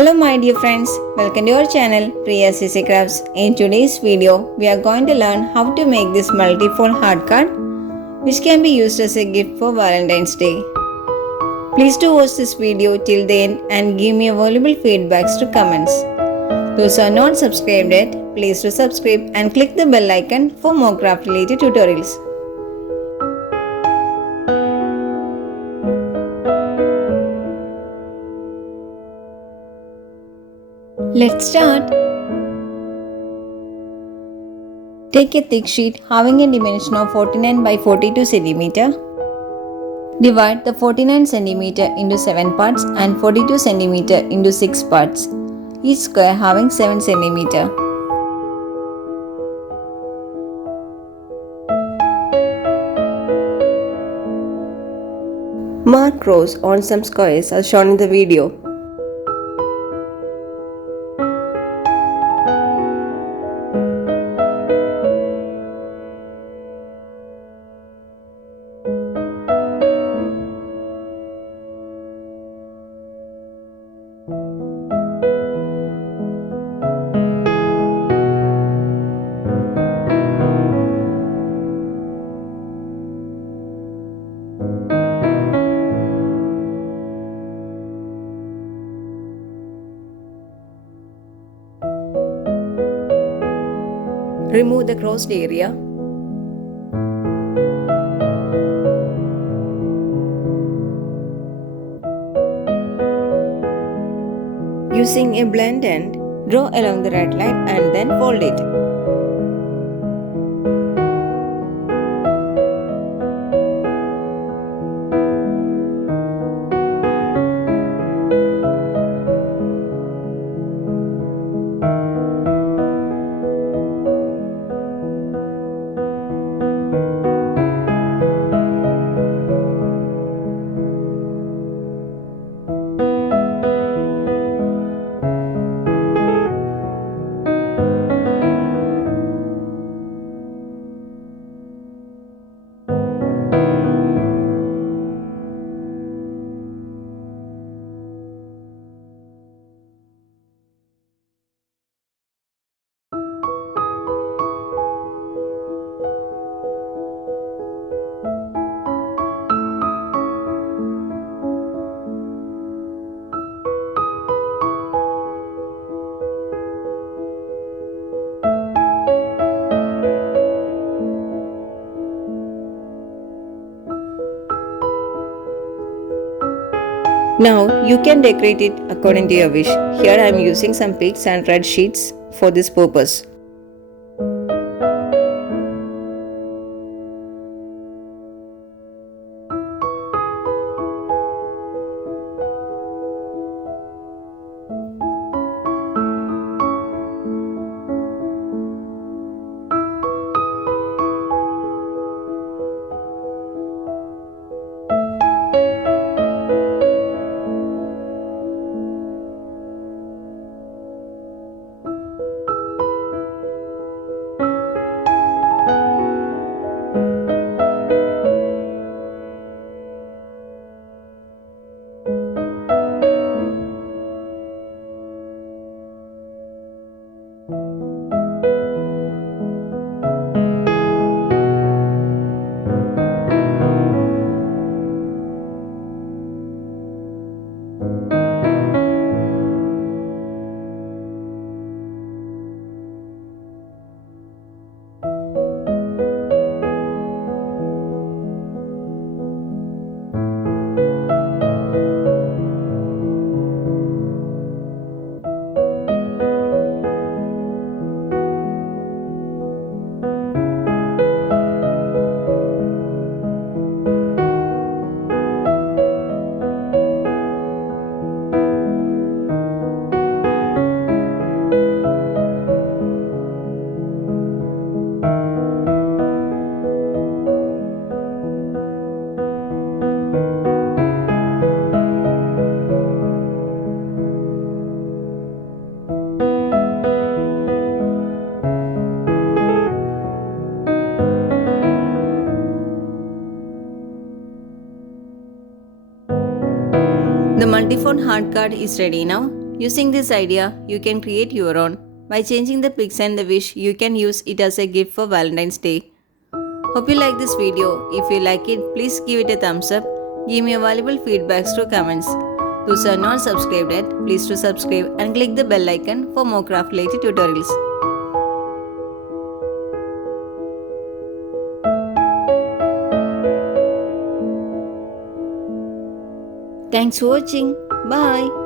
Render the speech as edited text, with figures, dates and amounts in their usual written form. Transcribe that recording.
Hello my dear friends, welcome to our channel Priya CC Crafts. In today's video, we are going to learn how to make this multi-fold heart card which can be used as a gift for Valentine's Day. Please do watch this video till the end and give me valuable feedbacks to comments. Those who are not subscribed yet, please do subscribe and click the bell icon for more craft related tutorials. Let's start. Take a thick sheet having a dimension of 49 by 42 cm. Divide the 49 cm into 7 parts and 42 cm into 6 parts, each square having 7 cm. Mark rows on some squares as shown in the video. Remove the crossed area. Using a blunt end, draw along the red line and then fold it. Now you can decorate it according to your wish. Here I am using some pinks and red sheets for this purpose. The multi-fold heart card is ready now. Using this idea, you can create your own. By changing the pics and the wish, you can use it as a gift for Valentine's Day. Hope you like this video. If you like it, please give it a thumbs up. Give me a valuable feedbacks through comments. Those who are not subscribed yet, please do subscribe and click the bell icon for more craft related tutorials. Thanks for watching. Bye.